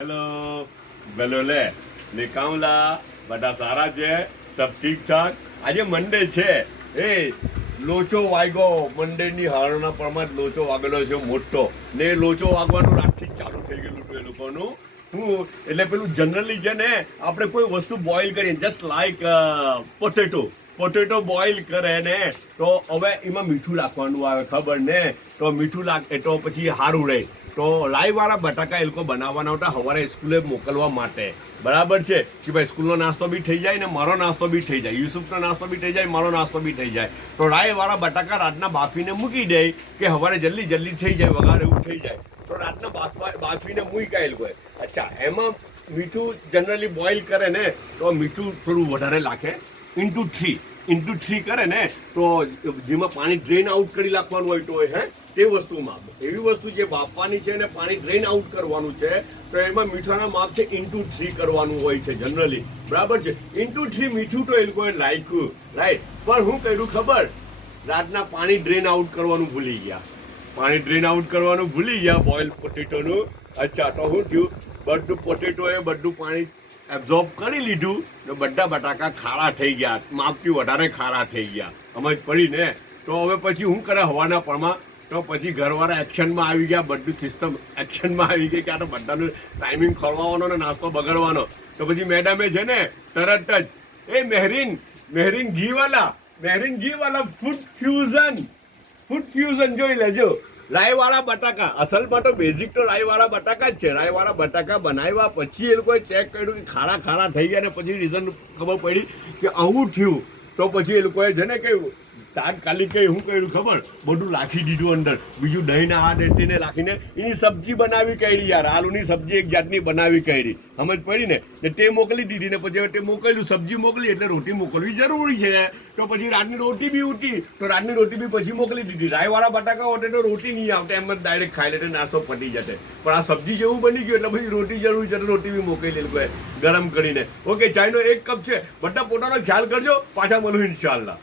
Hello बेलोले निकामला बड़ा सारा છે सब ठीक ठाक આજે મંડે છે એ લોચો વાગ્યો મંડે ની હારણા પ્રમાણ લોચો વાગેલો છે મોટો ને લોચો વાગવાનું રાતથી ચાલુ થઈ ગયેલું હતું એ લોકોનું હું એટલે પેલું જનરલી છે ને આપણે કોઈ વસ્તુ બોઇલ કરીએ જસ્ટ લાઈક પોટેટો બોઇલ કરે ને તો હવે એમાં મીઠું નાખવાનું આવે ખબર ને તો મીઠું નાખે તો પછી સારું રહે તો લાઈવાળા બટાકા એ લોકો બનાવવાના હતા સવારે સ્કૂલે મોકલવા માટે બરાબર છે કે ભાઈ સ્કૂલનો નાસ્તો બી થઈ જાય ને મારો નાસ્તો બી થઈ જાય યુસુફનો નાસ્તો બી થઈ જાય મારો નાસ્તો બી થઈ જાય તો લાઈવાળા બટાકા રાતના બાફીને મૂકી દે કે સવારે જલ્દી થઈ જાય વઘાર એવું થઈ જાય તો રાતના બાફીને મૂકી એ લોકોએ અચ્છા એમાં મીઠું જનરલી બોઇલ કરે ને તો મીઠું થોડું વધારે નાખે ઇન્ટુ થ્રી કરે ને તો જેમાં પાણી ડ્રેન આઉટ કરી નાખવાનું હોય તો હે તે વસ્તુમાં એવી વસ્તુ જે બાફવાની છે ને પાણી ડ્રેન આઉટ કરવાનું છે તો એમાં મીઠાના માપ છે ઇન્ટુ 3 કરવાનું હોય છે જનરલી બરાબર છે ઇન્ટુ 3 મીઠું તો એ લોકોએ નાખ્યું રાઈટ પણ હું કર્યું ખબર રાતના પાણી ડ્રેન આઉટ કરવાનું ભૂલી ગયા બોઇલ પોટેટોનું અચ્છા તો શું થયું બધું પોટેટોએ બધું પાણી એબ્ઝોર્બ કરી લીધું તો બધા બટાકા ખારા થઈ ગયા માપથી વધારે ખારા થઈ ગયા સમજ પડી ને તો હવે પછી હું કરે હવાના પરમાં તો પછી ઘરવાળા એક્શનમાં આવી ગયા બધું સિસ્ટમ એક્શનમાં આવી ગઈ કે આ તો બધાનું ટાઈમિંગ ખોલવાનો ને નાસ્તો બગડવાનો તો પછી મેડમે છે ને તરત જ એ મહેરીન ઘીવાલા ફૂડ ફ્યુઝન જોઈ લેજો રાઈવાળા બટાકા અસલમાં તો બેઝિક તો રાઈવાળા બટાકા જ છે રાઈવાળા બટાકા બનાવ્યા પછી એ લોકોએ ચેક કર્યું કે ખારા થઈ ગયા ને પછી રીઝન ખબર પડી કે આવું થયું તો પછી એ લોકોએ છે ને કહ્યું તાત્કાલિક હું કર્યું ખબર બધું રાખી દીધું અંદર બીજું દહીંને આ ડેટીને રાખીને એની સબ્જી બનાવી કાઢી યાર આલુની સબ્જી એક જાતની બનાવી કાઢી સમજ પડી ને તે મોકલી દીધી ને પછી તે મોકલ્યું સબ્જી મોકલી એટલે રોટી મોકલવી જરૂરી છે તો પછી રાતની રોટી બી ઉઠી તો રાતની રોટી બી પછી મોકલી દીધી રાઈવાળા બટાકા હોતે તો રોટી નહીં આવતા એમ જ ડાયરેક્ટ ખાઈ લે નાસ્તો પતી જશે પણ આ સબ્જી જેવું બની ગયું એટલે પછી રોટી જરૂરી છે રોટી બી મોકલી લે લોકોએ ગરમ કરીને ઓકે ચાયનો 1 કપ છે બધા પોતાનો ખ્યાલ કરજો પાછા મળું ઇન્શાલ્લાહ.